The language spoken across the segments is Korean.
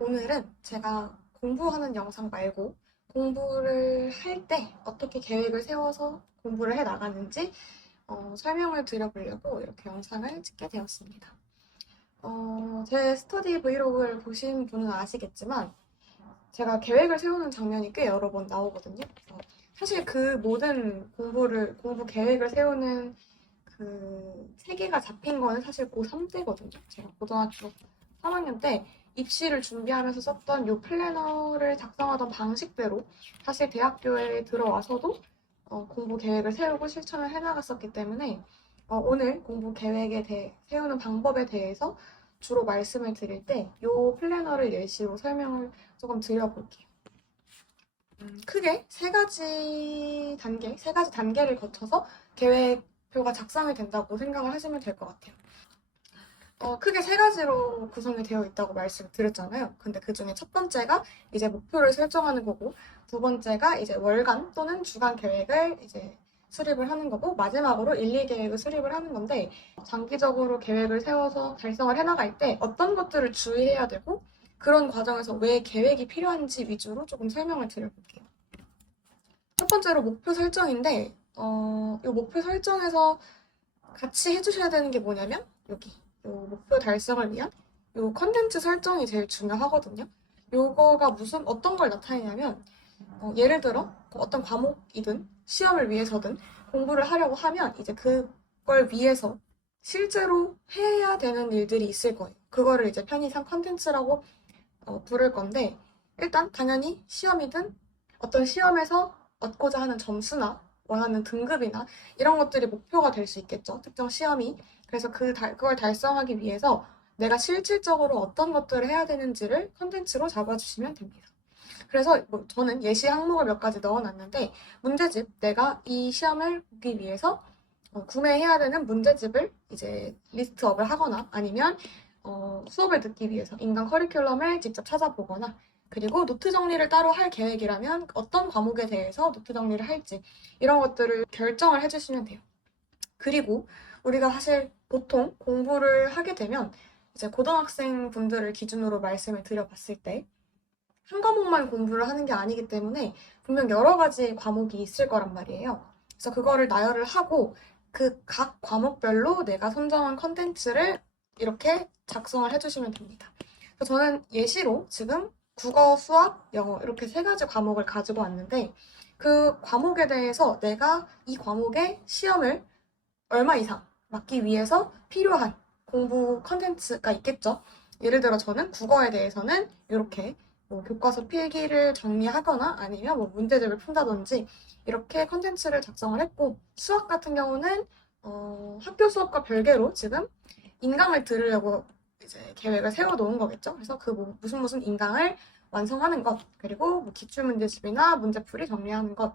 오늘은 제가 공부하는 영상 말고 공부를 할 때 어떻게 계획을 세워서 공부를 해 나가는지 설명을 드려보려고 이렇게 영상을 찍게 되었습니다. 제 스터디 브이로그를 보신 분은 아시겠지만 제가 계획을 세우는 장면이 꽤 여러 번 나오거든요. 그래서 사실 그 모든 공부 계획을 세우는 그 체계가 잡힌 거는 사실 고3 때거든요. 제가 고등학교 3학년 때 입시를 준비하면서 썼던 요 플래너를 작성하던 방식대로 사실 대학교에 들어와서도 공부 계획을 세우고 실천을 해나갔었기 때문에 오늘 공부 계획에 대해 세우는 방법에 대해서 주로 말씀을 드릴 때 요 플래너를 예시로 설명을 조금 드려볼게요. 크게 세 가지 단계를 거쳐서 계획표가 작성이 된다고 생각을 하시면 될 것 같아요. 크게 세 가지로 구성이 되어 있다고 말씀드렸잖아요. 근데 그 중에 첫 번째가 이제 목표를 설정하는 거고, 두 번째가 이제 월간 또는 주간 계획을 이제 수립을 하는 거고, 마지막으로 1, 2계획을 수립을 하는 건데, 장기적으로 계획을 세워서 달성을 해나갈 때 어떤 것들을 주의해야 되고, 그런 과정에서 왜 계획이 필요한지 위주로 조금 설명을 드려볼게요. 첫 번째로 목표 설정인데, 이 목표 설정에서 같이 해주셔야 되는 게 뭐냐면, 여기. 요 목표 달성을 위한 요 컨텐츠 설정이 제일 중요하거든요. 요거가 어떤 걸 나타내냐면, 예를 들어, 어떤 과목이든, 시험을 위해서든, 공부를 하려고 하면, 이제 그걸 위해서 실제로 해야 되는 일들이 있을 거예요. 그거를 이제 편의상 컨텐츠라고 부를 건데, 일단 당연히 시험이든 어떤 시험에서 얻고자 하는 점수나 원하는 등급이나 이런 것들이 목표가 될 수 있겠죠. 특정 시험이. 그래서 그걸 달성하기 위해서 내가 실질적으로 어떤 것들을 해야 되는지를 컨텐츠로 잡아주시면 됩니다. 그래서 뭐 저는 예시 항목을 몇 가지 넣어놨는데 문제집, 내가 이 시험을 보기 위해서 구매해야 되는 문제집을 이제 리스트업을 하거나 아니면 수업을 듣기 위해서 인강 커리큘럼을 직접 찾아보거나 그리고 노트 정리를 따로 할 계획이라면 어떤 과목에 대해서 노트 정리를 할지 이런 것들을 결정을 해주시면 돼요. 그리고 우리가 사실 보통 공부를 하게 되면 이제 고등학생 분들을 기준으로 말씀을 드려봤을 때 한 과목만 공부를 하는 게 아니기 때문에 분명 여러 가지 과목이 있을 거란 말이에요. 그래서 그거를 나열을 하고 그 각 과목별로 내가 선정한 컨텐츠를 이렇게 작성을 해주시면 됩니다. 그래서 저는 예시로 지금 국어, 수학, 영어 이렇게 세 가지 과목을 가지고 왔는데 그 과목에 대해서 내가 이 과목의 시험을 얼마 이상 맞기 위해서 필요한 공부 컨텐츠가 있겠죠. 예를 들어 저는 국어에 대해서는 이렇게 뭐 교과서 필기를 정리하거나 아니면 뭐 문제집을 푼다든지 이렇게 컨텐츠를 작성을 했고 수학 같은 경우는 학교 수업과 별개로 지금 인강을 들으려고 이제 계획을 세워놓은 거겠죠. 그래서 그 뭐 무슨 인강을 완성하는 것 그리고 뭐 기출문제집이나 문제풀이 정리하는 것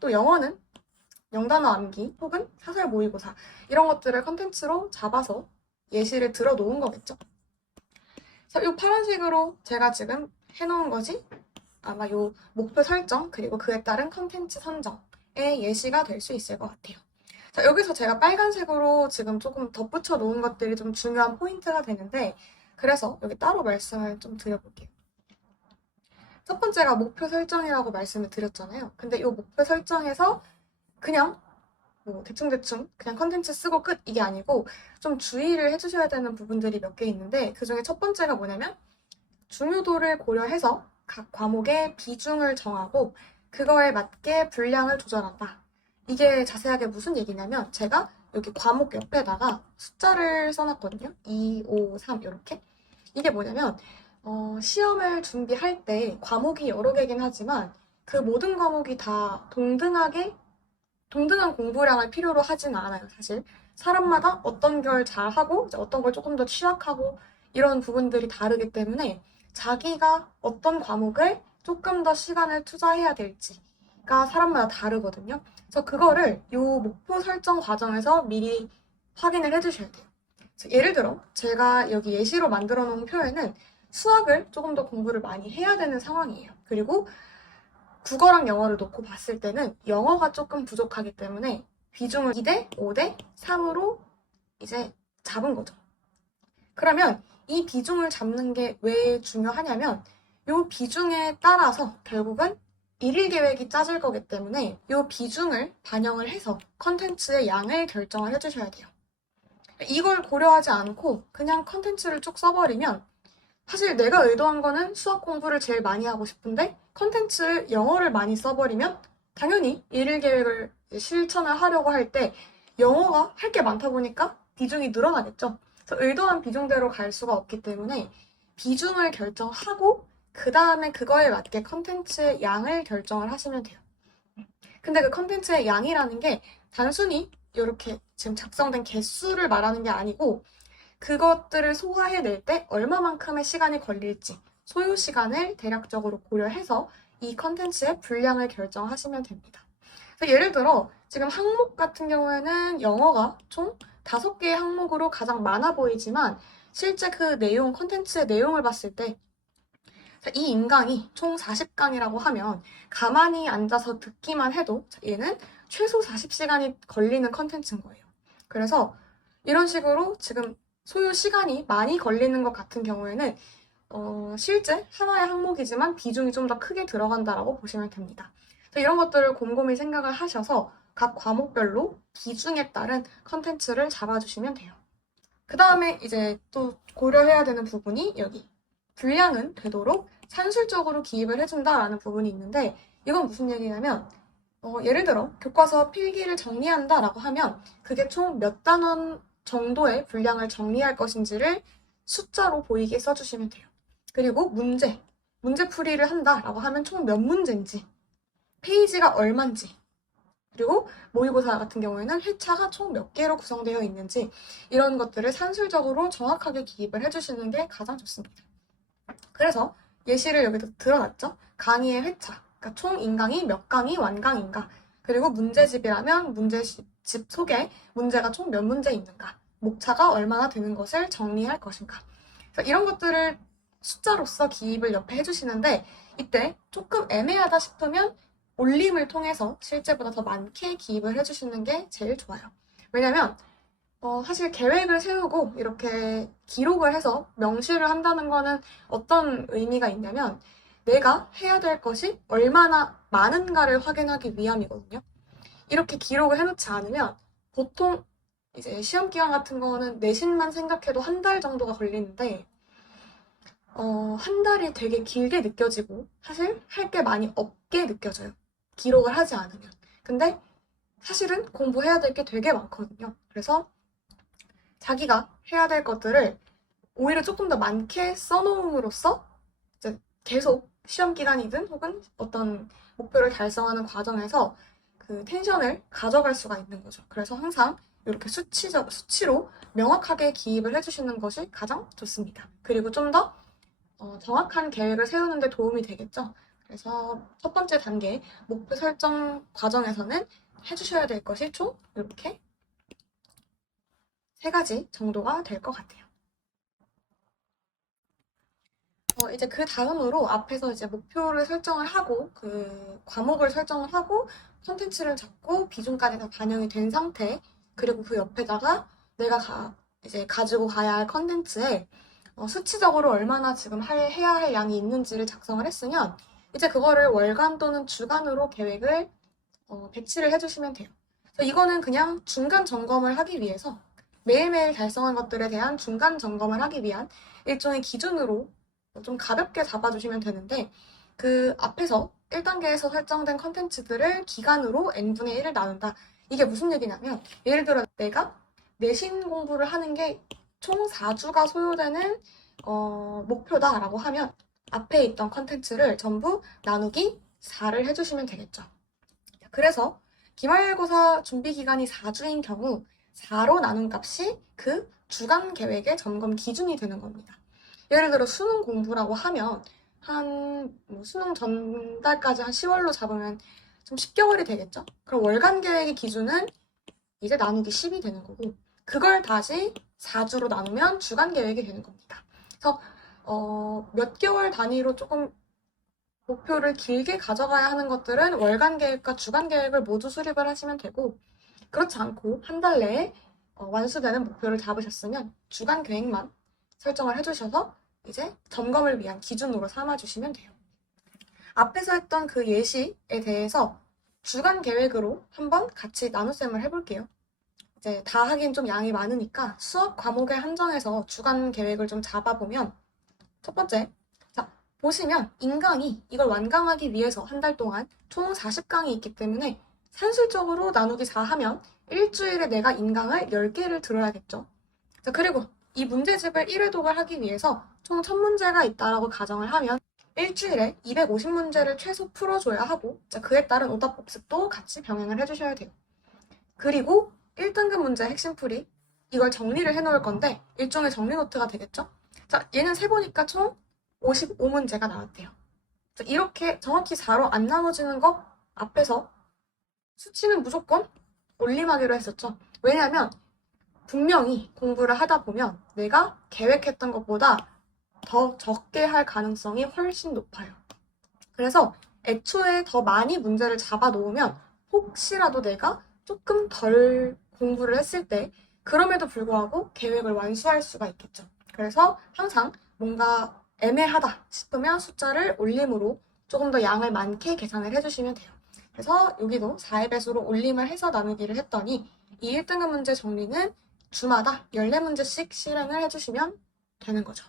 또 영어는 영단어 암기 혹은 사설 모의고사 이런 것들을 컨텐츠로 잡아서 예시를 들어 놓은 거겠죠. 그래서 이 파란색으로 제가 지금 해놓은 것이 아마 이 목표 설정 그리고 그에 따른 컨텐츠 선정의 예시가 될 수 있을 것 같아요. 자, 여기서 제가 빨간색으로 지금 조금 덧붙여 놓은 것들이 좀 중요한 포인트가 되는데 그래서 여기 따로 말씀을 좀 드려볼게요. 첫 번째가 목표 설정이라고 말씀을 드렸잖아요. 근데 이 목표 설정에서 그냥 뭐 대충대충 그냥 컨텐츠 쓰고 끝 이게 아니고 좀 주의를 해주셔야 되는 부분들이 몇 개 있는데 그중에 첫 번째가 뭐냐면 중요도를 고려해서 각 과목의 비중을 정하고 그거에 맞게 분량을 조절한다. 이게 자세하게 무슨 얘기냐면 제가 여기 과목 옆에다가 숫자를 써놨거든요. 2, 5, 3 이렇게. 이게 뭐냐면 시험을 준비할 때 과목이 여러 개긴 하지만 그 모든 과목이 다 동등한 공부량을 필요로 하진 않아요, 사실. 사람마다 어떤 걸 잘하고, 어떤 걸 조금 더 취약하고, 이런 부분들이 다르기 때문에 자기가 어떤 과목을 조금 더 시간을 투자해야 될지가 사람마다 다르거든요. 그래서 그거를 이 목표 설정 과정에서 미리 확인을 해주셔야 돼요. 예를 들어, 제가 여기 예시로 만들어 놓은 표에는 수학을 조금 더 공부를 많이 해야 되는 상황이에요. 그리고 국어랑 영어를 놓고 봤을 때는 영어가 조금 부족하기 때문에 비중을 2대 5대 3으로 이제 잡은 거죠. 그러면 이 비중을 잡는 게 왜 중요하냐면 이 비중에 따라서 결국은 일일 계획이 짜질 거기 때문에 이 비중을 반영을 해서 컨텐츠의 양을 결정을 해주셔야 돼요. 이걸 고려하지 않고 그냥 컨텐츠를 쭉 써버리면 사실 내가 의도한 거는 수학 공부를 제일 많이 하고 싶은데 컨텐츠를 영어를 많이 써버리면 당연히 일일 계획을 실천을 하려고 할 때 영어가 할 게 많다 보니까 비중이 늘어나겠죠. 그래서 의도한 비중대로 갈 수가 없기 때문에 비중을 결정하고 그 다음에 그거에 맞게 컨텐츠의 양을 결정을 하시면 돼요. 근데 그 컨텐츠의 양이라는 게 단순히 이렇게 지금 작성된 개수를 말하는 게 아니고 그것들을 소화해낼 때 얼마만큼의 시간이 걸릴지 소요 시간을 대략적으로 고려해서 이 컨텐츠의 분량을 결정하시면 됩니다. 그래서 예를 들어 지금 항목 같은 경우에는 영어가 총 5개의 항목으로 가장 많아 보이지만 실제 그 내용, 컨텐츠의 내용을 봤을 때 이 인강이 총 40강이라고 하면 가만히 앉아서 듣기만 해도 얘는 최소 40시간이 걸리는 컨텐츠인 거예요. 그래서 이런 식으로 지금 소요 시간이 많이 걸리는 것 같은 경우에는 실제 하나의 항목이지만 비중이 좀 더 크게 들어간다라고 보시면 됩니다. 이런 것들을 곰곰이 생각을 하셔서 각 과목별로 비중에 따른 컨텐츠를 잡아주시면 돼요. 그 다음에 이제 또 고려해야 되는 부분이 여기 분량은 되도록 산술적으로 기입을 해준다라는 부분이 있는데 이건 무슨 얘기냐면 예를 들어 교과서 필기를 정리한다라고 하면 그게 총 몇 단원 정도의 분량을 정리할 것인지를 숫자로 보이게 써주시면 돼요. 그리고 문제풀이를 한다라고 하면 총 몇 문제인지, 페이지가 얼만지, 그리고 모의고사 같은 경우에는 회차가 총 몇 개로 구성되어 있는지 이런 것들을 산술적으로 정확하게 기입을 해주시는 게 가장 좋습니다. 그래서 예시를 여기다 들어놨죠. 강의의 회차, 그러니까 총 인강이 몇 강이 완강인가, 그리고 문제집이라면 문제집 속에 문제가 총 몇 문제 있는가, 목차가 얼마나 되는 것을 정리할 것인가. 그래서 이런 것들을 숫자로서 기입을 옆에 해주시는데 이때 조금 애매하다 싶으면 올림을 통해서 실제보다 더 많게 기입을 해주시는 게 제일 좋아요. 왜냐면 사실 계획을 세우고 이렇게 기록을 해서 명시를 한다는 거는 어떤 의미가 있냐면 내가 해야 될 것이 얼마나 많은가를 확인하기 위함이거든요. 이렇게 기록을 해놓지 않으면 보통 이제 시험 기간 같은 거는 내신만 생각해도 한 달 정도가 걸리는데 한 달이 되게 길게 느껴지고 사실 할 게 많이 없게 느껴져요. 기록을 하지 않으면. 근데 사실은 공부해야 될 게 되게 많거든요. 그래서 자기가 해야 될 것들을 오히려 조금 더 많게 써놓음으로써 이제 계속 시험 기간이든 혹은 어떤 목표를 달성하는 과정에서 그 텐션을 가져갈 수가 있는 거죠. 그래서 항상 이렇게 수치로 명확하게 기입을 해주시는 것이 가장 좋습니다. 그리고 좀 더 정확한 계획을 세우는 데 도움이 되겠죠. 그래서 첫 번째 단계 목표 설정 과정에서는 해주셔야 될 것이 총 이렇게 3가지 정도가 될 것 같아요. 이제 그 다음으로 앞에서 이제 목표를 설정을 하고 그 과목을 설정을 하고 콘텐츠를 잡고 비중까지 다 반영이 된 상태, 그리고 그 옆에다가 내가 이제 가지고 가야 할 컨텐츠에 수치적으로 얼마나 지금 해야 할 양이 있는지를 작성을 했으면 이제 그거를 월간 또는 주간으로 계획을 배치를 해주시면 돼요. 그래서 이거는 그냥 중간 점검을 하기 위해서 매일매일 달성한 것들에 대한 중간 점검을 하기 위한 일종의 기준으로 좀 가볍게 잡아주시면 되는데 그 앞에서 1단계에서 설정된 컨텐츠들을 기간으로 n분의 1을 나눈다. 이게 무슨 얘기냐면 예를 들어 내가 내신 공부를 하는 게 총 4주가 소요되는 목표다라고 하면 앞에 있던 컨텐츠를 전부 나누기 4를 해주시면 되겠죠. 그래서 기말고사 준비 기간이 4주인 경우 4로 나눈 값이 그 주간 계획의 점검 기준이 되는 겁니다. 예를 들어 수능 공부라고 하면 수능 전달까지 한 10월로 잡으면 좀 10개월이 되겠죠? 그럼 월간 계획의 기준은 이제 나누기 10이 되는 거고 그걸 다시 4주로 나누면 주간 계획이 되는 겁니다. 그래서 몇 개월 단위로 조금 목표를 길게 가져가야 하는 것들은 월간 계획과 주간 계획을 모두 수립을 하시면 되고 그렇지 않고 한 달 내에 완수되는 목표를 잡으셨으면 주간 계획만 설정을 해주셔서 이제 점검을 위한 기준으로 삼아주시면 돼요. 앞에서 했던 그 예시에 대해서 주간 계획으로 한번 같이 나눗셈을 해볼게요. 이제 다 하긴 좀 양이 많으니까 수학 과목에 한정해서 주간 계획을 좀 잡아보면 첫 번째, 자, 보시면 인강이 이걸 완강하기 위해서 한 달 동안 총 40강이 있기 때문에 산술적으로 나누기 4 하면 일주일에 내가 인강을 10개를 들어야겠죠. 자, 그리고 이 문제집을 1회 독을 하기 위해서 총 1000문제가 있다라고 가정을 하면 일주일에 250문제를 최소 풀어줘야 하고, 자, 그에 따른 오답 복습도 같이 병행을 해주셔야 돼요. 그리고 1등급 문제 핵심풀이, 이걸 정리를 해놓을 건데 일종의 정리 노트가 되겠죠? 자, 얘는 세보니까 총 55문제가 나왔대요. 자, 이렇게 정확히 4로 안 나눠지는 거 앞에서 수치는 무조건 올림하기로 했었죠. 왜냐하면 분명히 공부를 하다 보면 내가 계획했던 것보다 더 적게 할 가능성이 훨씬 높아요. 그래서 애초에 더 많이 문제를 잡아 놓으면 혹시라도 내가 조금 덜 공부를 했을 때 그럼에도 불구하고 계획을 완수할 수가 있겠죠. 그래서 항상 뭔가 애매하다 싶으면 숫자를 올림으로 조금 더 양을 많게 계산을 해주시면 돼요. 그래서 여기도 4의 배수로 올림을 해서 나누기를 했더니 이 1등급 문제 정리는 주마다 14문제씩 실행을 해주시면 되는 거죠.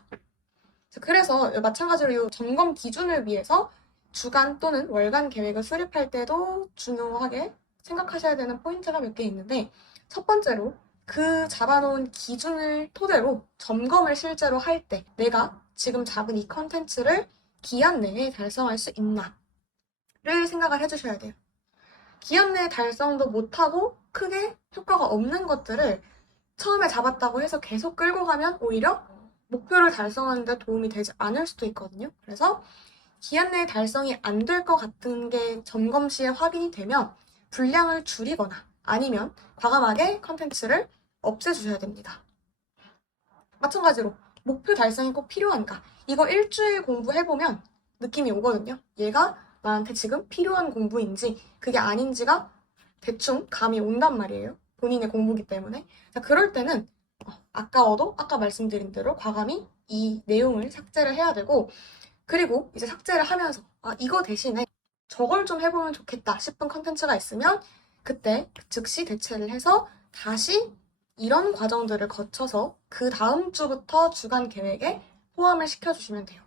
그래서 마찬가지로 이 점검 기준을 위해서 주간 또는 월간 계획을 수립할 때도 중요하게 생각하셔야 되는 포인트가 몇 개 있는데, 첫 번째로 그 잡아놓은 기준을 토대로 점검을 실제로 할 때 내가 지금 잡은 이 컨텐츠를 기한 내에 달성할 수 있나를 생각을 해주셔야 돼요. 기한 내에 달성도 못하고 크게 효과가 없는 것들을 처음에 잡았다고 해서 계속 끌고 가면 오히려 목표를 달성하는 데 도움이 되지 않을 수도 있거든요. 그래서 기한 내에 달성이 안 될 것 같은 게 점검 시에 확인이 되면 분량을 줄이거나 아니면 과감하게 컨텐츠를 없애주셔야 됩니다. 마찬가지로 목표 달성이 꼭 필요한가? 이거 일주일 공부해보면 느낌이 오거든요. 얘가 나한테 지금 필요한 공부인지 그게 아닌지가 대충 감이 온단 말이에요. 본인의 공부기 때문에. 자, 그럴 때는 아까워도 아까 말씀드린 대로 과감히 이 내용을 삭제를 해야 되고, 그리고 이제 삭제를 하면서 이거 대신에 저걸 좀 해보면 좋겠다 싶은 컨텐츠가 있으면 그때 즉시 대체를 해서 다시 이런 과정들을 거쳐서 그 다음 주부터 주간 계획에 포함을 시켜주시면 돼요.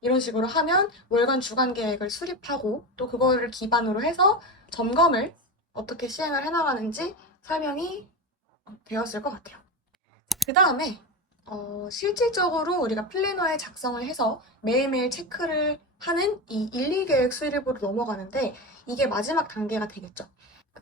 이런 식으로 하면 월간 주간 계획을 수립하고 또 그거를 기반으로 해서 점검을 어떻게 시행을 해나가는지 설명이 되었을 것 같아요. 그 다음에 실질적으로 우리가 플래너에 작성을 해서 매일매일 체크를 하는 이 1, 2계획 수립으로 넘어가는데 이게 마지막 단계가 되겠죠.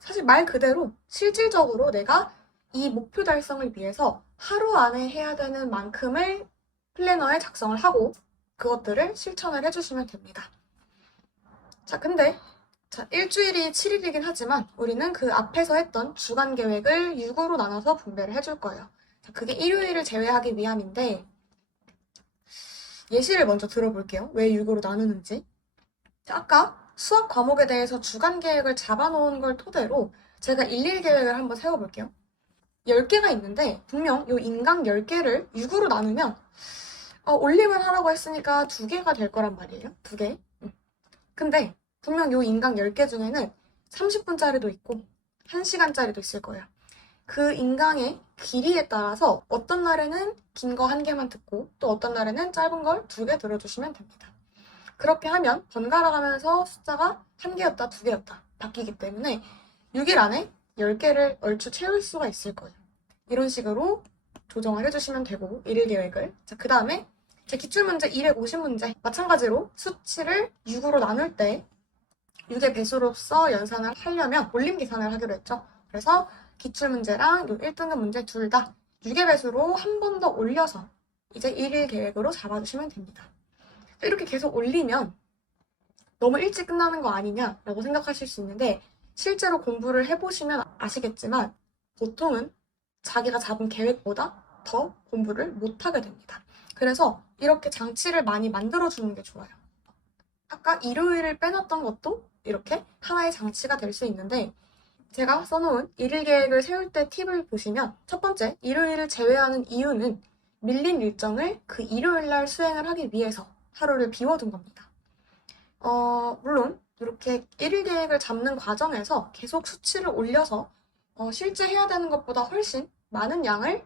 사실 말 그대로 실질적으로 내가 이 목표 달성을 위해서 하루 안에 해야 되는 만큼을 플래너에 작성을 하고 그것들을 실천을 해주시면 됩니다. 자, 근데 일주일이 7일이긴 하지만 우리는 그 앞에서 했던 주간 계획을 6으로 나눠서 분배를 해줄 거예요. 자, 그게 일요일을 제외하기 위함인데 예시를 먼저 들어볼게요. 왜 6으로 나누는지. 자, 아까 수학 과목에 대해서 주간 계획을 잡아놓은 걸 토대로 제가 일일 계획을 한번 세워볼게요. 10개가 있는데 분명 이 인강 10개를 6으로 나누면 올림을 하라고 했으니까 2개가 될 거란 말이에요. 2개. 근데 분명 이 인강 10개 중에는 30분짜리도 있고 1시간짜리도 있을 거예요. 그 인강의 길이에 따라서 어떤 날에는 긴 거 1개만 듣고 또 어떤 날에는 짧은 걸 2개 들어주시면 됩니다. 그렇게 하면 번갈아 가면서 숫자가 1개였다 2개였다 바뀌기 때문에 6일 안에 10개를 얼추 채울 수가 있을 거예요. 이런 식으로 조정을 해주시면 되고 일일 계획을. 자, 그 다음에 제 기출문제 250문제 마찬가지로 수치를 6으로 나눌 때 6의 배수로서 연산을 하려면 올림 계산을 하기로 했죠. 그래서 기출문제랑 요 1등급 문제 둘 다 6의 배수로 한 번 더 올려서 이제 일일 계획으로 잡아주시면 됩니다. 이렇게 계속 올리면 너무 일찍 끝나는 거 아니냐라고 생각하실 수 있는데 실제로 공부를 해보시면 아시겠지만 보통은 자기가 잡은 계획보다 더 공부를 못하게 됩니다. 그래서 이렇게 장치를 많이 만들어주는 게 좋아요. 아까 일요일을 빼놨던 것도 이렇게 하나의 장치가 될 수 있는데 제가 써놓은 일일 계획을 세울 때 팁을 보시면 첫 번째, 일요일을 제외하는 이유는 밀린 일정을 그 일요일 날 수행을 하기 위해서 하루를 비워둔 겁니다. 물론 이렇게 일일 계획을 잡는 과정에서 계속 수치를 올려서 실제 해야 되는 것보다 훨씬 많은 양을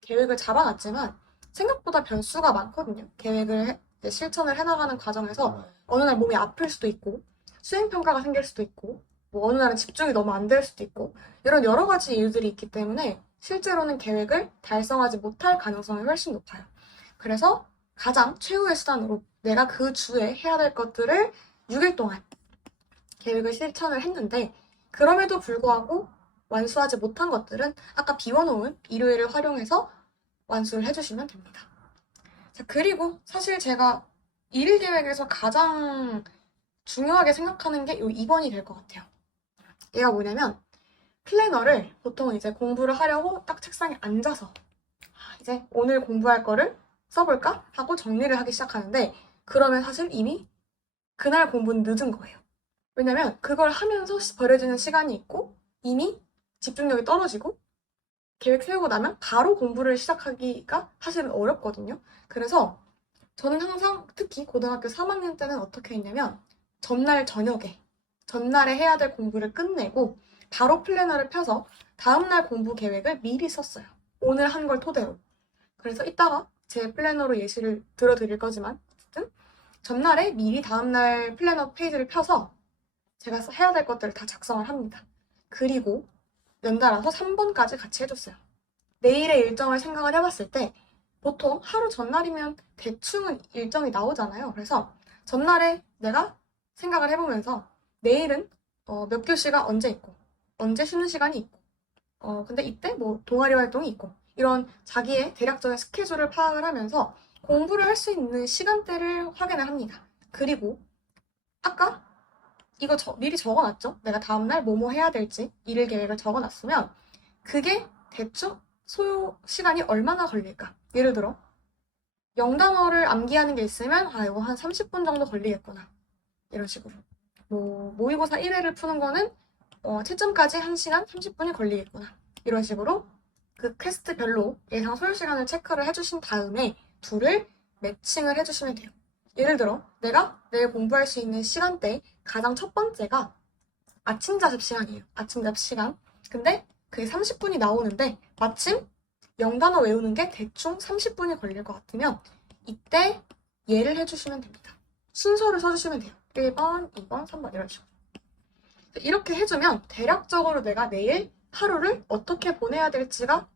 계획을 잡아놨지만 생각보다 변수가 많거든요. 계획을 실천을 해나가는 과정에서 어느 날 몸이 아플 수도 있고 수행평가가 생길 수도 있고 뭐 어느 날은 집중이 너무 안 될 수도 있고 이런 여러 가지 이유들이 있기 때문에 실제로는 계획을 달성하지 못할 가능성이 훨씬 높아요. 그래서 가장 최후의 수단으로 내가 그 주에 해야 될 것들을 6일 동안 계획을 실천을 했는데 그럼에도 불구하고 완수하지 못한 것들은 아까 비워놓은 일요일을 활용해서 완수를 해주시면 됩니다. 자, 그리고 사실 제가 일일 계획에서 가장 중요하게 생각하는 게 이 2번이 될 것 같아요. 얘가 뭐냐면 플래너를 보통 이제 공부를 하려고 딱 책상에 앉아서 이제 오늘 공부할 거를 써볼까? 하고 정리를 하기 시작하는데 그러면 사실 이미 그날 공부는 늦은 거예요. 왜냐면 그걸 하면서 버려지는 시간이 있고 이미 집중력이 떨어지고 계획 세우고 나면 바로 공부를 시작하기가 사실은 어렵거든요. 그래서 저는 항상 특히 고등학교 3학년 때는 어떻게 했냐면 전날 저녁에 전날에 해야 될 공부를 끝내고 바로 플래너를 펴서 다음날 공부 계획을 미리 썼어요. 오늘 한 걸 토대로. 그래서 이따가 제 플래너로 예시를 들어드릴 거지만 어쨌든 전날에 미리 다음날 플래너 페이지를 펴서 제가 해야 될 것들을 다 작성을 합니다. 그리고 연달아서 3번까지 같이 해줬어요. 내일의 일정을 생각을 해봤을 때 보통 하루 전날이면 대충은 일정이 나오잖아요. 그래서 전날에 내가 생각을 해보면서 내일은 몇 교시가 언제 있고 언제 쉬는 시간이 있고 근데 이때 뭐 동아리 활동이 있고 이런 자기의 대략적인 스케줄을 파악을 하면서 공부를 할 수 있는 시간대를 확인을 합니다. 그리고 아까 이거 미리 적어놨죠? 내가 다음날 뭐뭐 해야 될지 일일 계획을 적어놨으면 그게 대충 소요 시간이 얼마나 걸릴까? 예를 들어 0단어를 암기하는 게 있으면 이거 한 30분 정도 걸리겠구나. 이런 식으로. 뭐 모의고사 1회를 푸는 거는 채점까지 1시간 30분이 걸리겠구나. 이런 식으로 그 퀘스트별로 예상 소요 시간을 체크를 해주신 다음에 둘을 매칭을 해주시면 돼요. 예를 들어 내가 내일 공부할 수 있는 시간대 가장 첫 번째가 아침 자습 시간이에요. 아침 자습 시간. 근데 그게 30분이 나오는데 마침 0단어 외우는 게 대충 30분이 걸릴 것 같으면 이때 예를 해주시면 됩니다. 순서를 써주시면 돼요. 1번, 2번, 3번 이런 식으로. 이렇게 해주면 대략적으로 내가 내일 하루를 어떻게 보내야 될지가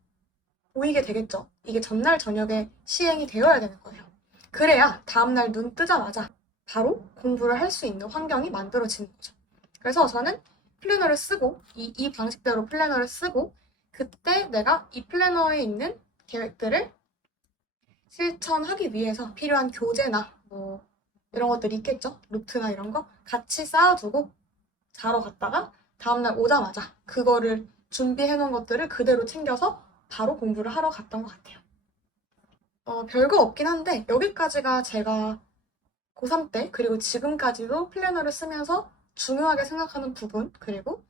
보이게 되겠죠. 이게 전날 저녁에 시행이 되어야 되는 거예요. 그래야 다음날 눈 뜨자마자 바로 공부를 할 수 있는 환경이 만들어지는 거죠. 그래서 저는 플래너를 쓰고 이 방식대로 플래너를 쓰고 그때 내가 이 플래너에 있는 계획들을 실천하기 위해서 필요한 교재나 뭐 이런 것들이 있겠죠. 노트나 이런 거 같이 쌓아두고 자러 갔다가 다음날 오자마자 그거를 준비해 놓은 것들을 그대로 챙겨서 바로 공부를 하러 갔던 것 같아요. 별거 없긴 한데 여기까지가 제가 고3 때 그리고 지금까지도 플래너를 쓰면서 중요하게 생각하는 부분 그리고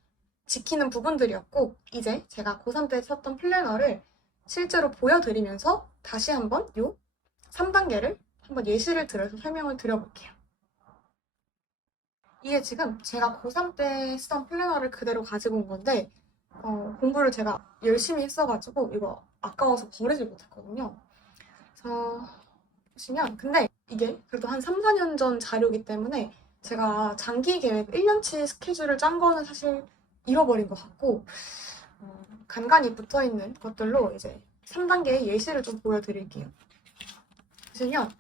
지키는 부분들이었고 이제 제가 고3 때 썼던 플래너를 실제로 보여드리면서 다시 한번 요 3단계를 한번 예시를 들어서 설명을 드려볼게요. 이게 지금 제가 고3 때 쓰던 플래너를 그대로 가지고 온 건데 공부를 제가 열심히 했어가지고 이거 아까워서 버리질 못했거든요. 그래서 보시면 근데 이게 그래도 한 3, 4년 전 자료이기 때문에 제가 장기 계획 1년치 스케줄을 짠 거는 사실 잃어버린 것 같고 간간히 붙어있는 것들로 이제 3단계의 예시를 좀 보여드릴게요. 보시면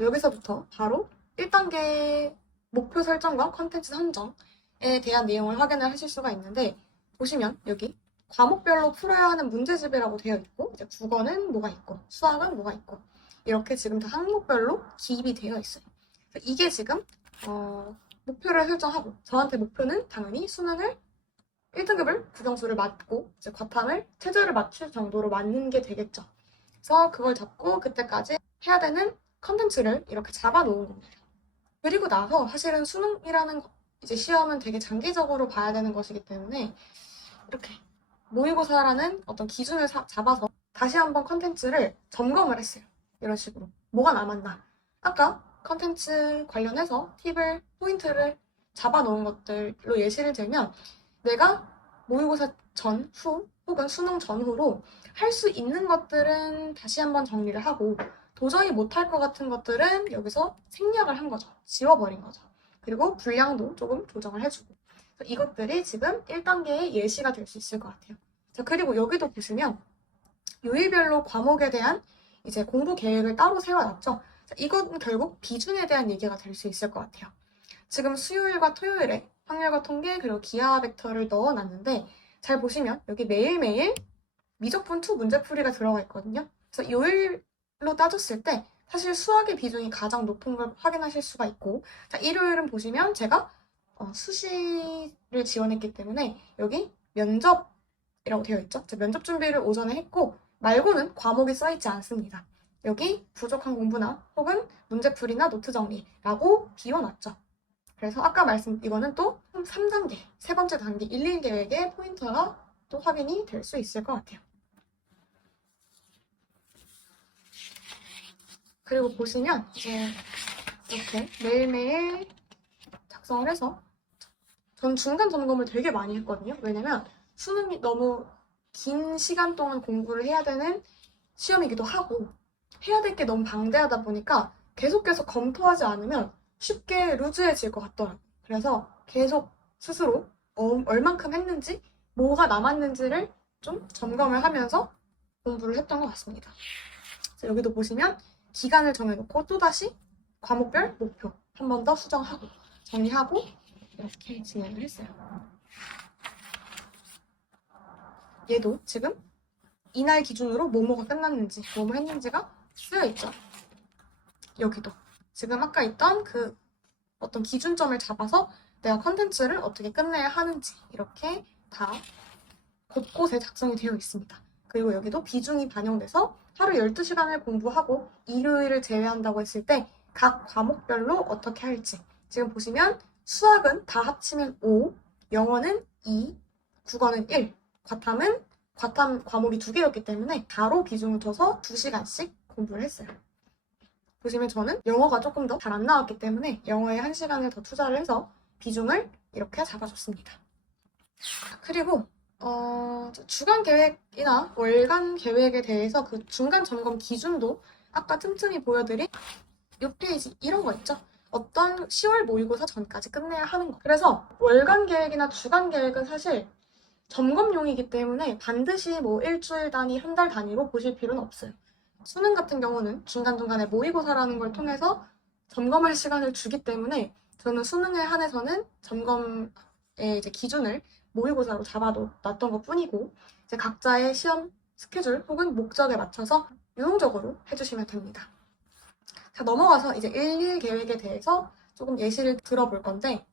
여기서부터 바로 1단계 목표 설정과 컨텐츠 선정에 대한 내용을 확인을 하실 수가 있는데 보시면 여기 과목별로 풀어야 하는 문제집이라고 되어 있고 이제 국어는 뭐가 있고 수학은 뭐가 있고 이렇게 지금 다 항목별로 기입이 되어 있어요. 이게 지금 목표를 설정하고 저한테 목표는 당연히 수능을 1등급을 국영수를 맞고 이제 과탐을 최저를 맞출 정도로 맞는 게 되겠죠. 그래서 그걸 잡고 그때까지 해야 되는 컨텐츠를 이렇게 잡아놓은 겁니다. 그리고 나서 사실은 수능이라는 이제 시험은 되게 장기적으로 봐야 되는 것이기 때문에 이렇게 모의고사라는 어떤 기준을 잡아서 다시 한번 컨텐츠를 점검을 했어요. 이런 식으로. 뭐가 남았나? 아까 컨텐츠 관련해서 팁을, 포인트를 잡아놓은 것들로 예시를 들면 내가 모의고사 전, 후, 혹은 수능 전후로 할 수 있는 것들은 다시 한번 정리를 하고 도저히 못할 것 같은 것들은 여기서 생략을 한 거죠. 지워버린 거죠. 그리고 분량도 조금 조정을 해주고 이것들이 지금 1단계의 예시가 될 수 있을 것 같아요. 자, 그리고 여기도 보시면 요일별로 과목에 대한 이제 공부 계획을 따로 세워놨죠. 자, 이건 결국 비중에 대한 얘기가 될 수 있을 것 같아요. 지금 수요일과 토요일에 확률과 통계 그리고 기하 벡터를 넣어놨는데 잘 보시면 여기 매일매일 미적분 2 문제풀이가 들어가 있거든요. 그래서 요일로 따졌을 때 사실 수학의 비중이 가장 높은 걸 확인하실 수가 있고 자, 일요일은 보시면 제가 수시를 지원했기 때문에 여기 면접이라고 되어 있죠. 면접 준비를 오전에 했고 말고는 과목이 써있지 않습니다. 여기 부족한 공부나 혹은 문제풀이나 노트 정리라고 비워놨죠. 그래서 아까 이거는 또 3단계, 세 번째 단계 1, 1계획의 포인터가 또 확인이 될 수 있을 것 같아요. 그리고 보시면 이제 이렇게 매일매일 작성을 해서 전 중간 점검을 되게 많이 했거든요. 왜냐면 수능이 너무 긴 시간 동안 공부를 해야 되는 시험이기도 하고 해야 될 게 너무 방대하다 보니까 계속 검토하지 않으면 쉽게 루즈해질 것 같더라고요. 그래서 계속 스스로 얼만큼 했는지 뭐가 남았는지를 좀 점검을 하면서 공부를 했던 것 같습니다. 여기도 보시면 기간을 정해놓고 또다시 과목별 목표 한 번 더 수정하고 정리하고 이렇게 진행을 했어요. 얘도 지금 이날 기준으로 뭐뭐가 끝났는지 뭐뭐 했는지가 쓰여있죠. 여기도 지금 아까 있던 그 어떤 기준점을 잡아서 내가 컨텐츠를 어떻게 끝내야 하는지 이렇게 다 곳곳에 작성이 되어 있습니다. 그리고 여기도 비중이 반영돼서 하루 12시간을 공부하고 일요일을 제외한다고 했을 때 각 과목별로 어떻게 할지 지금 보시면 수학은 다 합치면 5, 영어는 2, 국어는 1, 과탐 과목이 2개였기 때문에 바로 비중을 둬서 2시간씩 공부를 했어요. 보시면 저는 영어가 조금 더 잘 안 나왔기 때문에 영어에 1시간을 더 투자를 해서 비중을 이렇게 잡아줬습니다. 그리고 주간 계획이나 월간 계획에 대해서 그 중간 점검 기준도 아까 틈틈이 보여드린 이 페이지 이런 거 있죠? 어떤 10월 모의고사 전까지 끝내야 하는 거. 그래서 월간 계획이나 주간 계획은 사실 점검용이기 때문에 반드시 뭐 일주일 단위, 한 달 단위로 보실 필요는 없어요. 수능 같은 경우는 중간중간에 모의고사라는 걸 통해서 점검할 시간을 주기 때문에 저는 수능에 한해서는 점검의 이제 기준을 모의고사로 잡아놨던 것 뿐이고 이제 각자의 시험 스케줄 혹은 목적에 맞춰서 유동적으로 해주시면 됩니다. 자, 넘어가서 이제 1, 1계획에 대해서 조금 예시를 들어볼 건데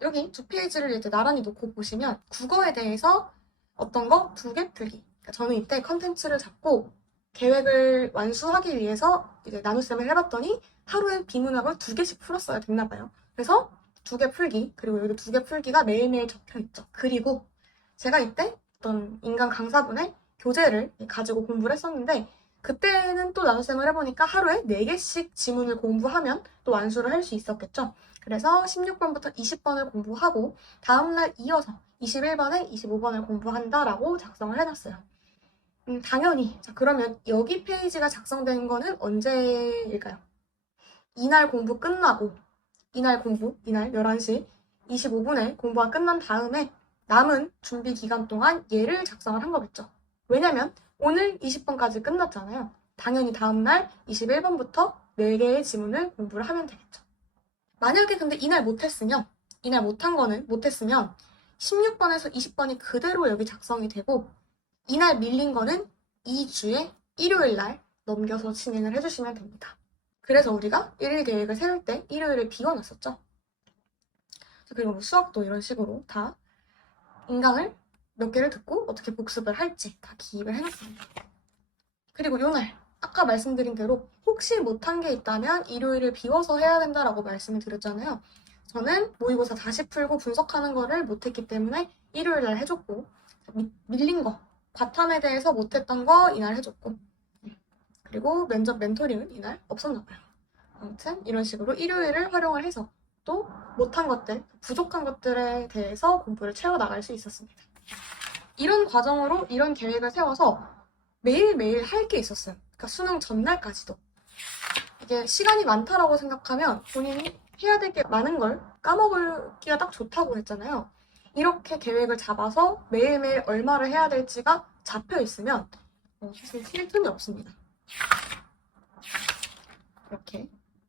여기 2페이지를 이제 나란히 놓고 보시면 국어에 대해서 어떤 거 2개 풀기. 그러니까 저는 이때 컨텐츠를 잡고 계획을 완수하기 위해서 이제 나눗셈을 해봤더니 하루에 비문학을 2개씩 풀었어야 됐나 봐요. 그래서 2개 풀기, 그리고 여기 2개 풀기가 매일매일 적혀있죠. 그리고 제가 이때 어떤 인간 강사분의 교재를 가지고 공부를 했었는데 그때는 또 나눗셈을 해보니까 하루에 4개씩 지문을 공부하면 또 완수를 할 수 있었겠죠. 그래서 16번부터 20번을 공부하고 다음날 이어서 21번에 25번을 공부한다라고 작성을 해놨어요. 당연히. 자, 그러면 여기 페이지가 작성된 거는 언제일까요? 이날 공부 끝나고 이날 11시 25분에 공부가 끝난 다음에 남은 준비 기간 동안 얘를 작성을 한 거겠죠. 왜냐면 오늘 20번까지 끝났잖아요. 당연히 다음날 21번부터 4개의 지문을 공부를 하면 되겠죠. 만약에 근데 이날 못했으면 16번에서 20번이 그대로 여기 작성이 되고 이날 밀린 거는 2주에 일요일날 넘겨서 진행을 해주시면 됩니다. 그래서 우리가 1일 계획을 세울 때 일요일을 비워놨었죠. 그리고 뭐 수학도 이런 식으로 다 인강을 몇 개를 듣고 어떻게 복습을 할지 다 기입을 해놨습니다. 그리고 요날 아까 말씀드린 대로 혹시 못한 게 있다면 일요일을 비워서 해야 된다라고 말씀을 드렸잖아요. 저는 모의고사 다시 풀고 분석하는 거를 못했기 때문에 일요일날 해줬고 밀린 거 바탐에 대해서 못했던 거 이날 해줬고, 그리고 면접 멘토링은 이날 없었나 봐요. 아무튼 이런 식으로 일요일을 활용을 해서 또 못한 것들, 부족한 것들에 대해서 공부를 채워나갈 수 있었습니다. 이런 과정으로 이런 계획을 세워서 매일매일 할 게 있었어요. 그러니까 수능 전날까지도. 이게 시간이 많다라고 생각하면 본인이 해야 될 게 많은 걸 까먹기가 딱 좋다고 했잖아요. 이렇게 계획을 잡아서 매일매일 얼마를 해야 될지가 잡혀 있으면 사실 쉴 틈이 없습니다. 이렇게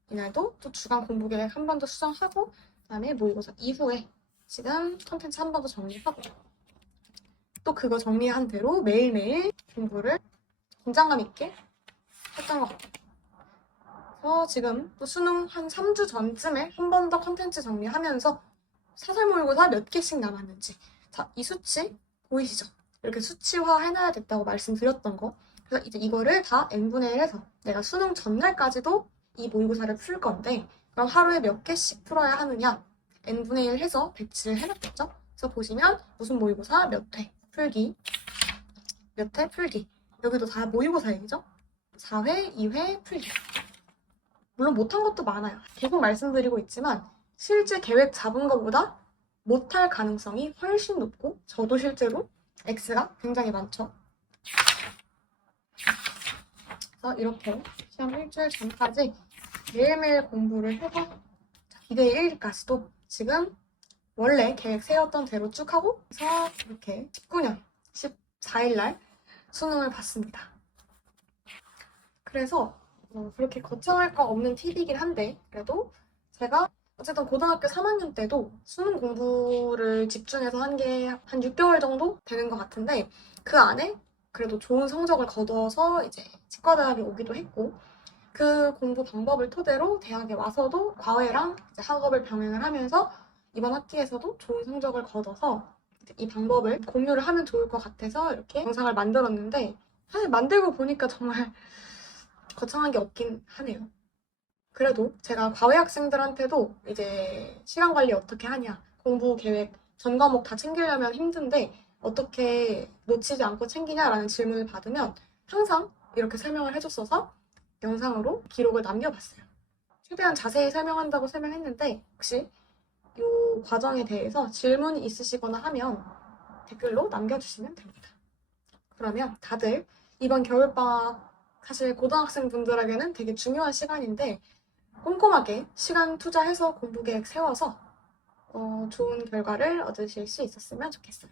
이날도 또 주간 공부 계획 한 번 더 수정하고 그다음에 모의고사 이후에 지금 컨텐츠 한 번 더 정리하고 또 그거 정리한 대로 매일매일 공부를 긴장감 있게 했던 것 같아요. 그래서 지금 또 수능 한 3주 전쯤에 한 번 더 컨텐츠 정리하면서 사설 모의고사 몇 개씩 남았는지, 자, 이 수치 보이시죠? 이렇게 수치화 해놔야 됐다고 말씀드렸던 거. 그래서 이제 이거를 다 n분의 1 해서 내가 수능 전날까지도 이 모의고사를 풀 건데 그럼 하루에 몇 개씩 풀어야 하느냐, n분의 1 해서 배치를 해놨겠죠? 그래서 보시면 무슨 모의고사 몇 회 풀기, 몇 회 풀기, 여기도 다 모의고사 얘기죠? 4회, 2회 풀기. 물론 못한 것도 많아요. 계속 말씀드리고 있지만 실제 계획 잡은 것보다 못할 가능성이 훨씬 높고 저도 실제로 X가 굉장히 많죠. 그래서 이렇게 시험 일주일 전까지 매일매일 공부를 해서 2대 1까지도 지금 원래 계획 세웠던 대로 쭉 하고 그래서 이렇게 19년 14일날 수능을 봤습니다. 그래서 그렇게 거창할 거 없는 팁이긴 한데 그래도 제가 어쨌든 고등학교 3학년 때도 수능 공부를 집중해서 한 게 한 6개월 정도 되는 것 같은데 그 안에 그래도 좋은 성적을 거둬서 이제 치과대학에 오기도 했고 그 공부 방법을 토대로 대학에 와서도 과외랑 이제 학업을 병행을 하면서 이번 학기에서도 좋은 성적을 거둬서 이 방법을 공유를 하면 좋을 것 같아서 이렇게 영상을 만들었는데 사실 만들고 보니까 정말 거창한 게 없긴 하네요. 그래도 제가 과외 학생들한테도 이제 시간 관리 어떻게 하냐, 공부 계획, 전 과목 다 챙기려면 힘든데 어떻게 놓치지 않고 챙기냐라는 질문을 받으면 항상 이렇게 설명을 해줬어서 영상으로 기록을 남겨봤어요. 최대한 자세히 설명한다고 설명했는데 혹시 이 과정에 대해서 질문이 있으시거나 하면 댓글로 남겨주시면 됩니다. 그러면 다들 이번 겨울방학 사실 고등학생분들에게는 되게 중요한 시간인데 꼼꼼하게 시간 투자해서 공부 계획 세워서 좋은 결과를 얻으실 수 있었으면 좋겠어요.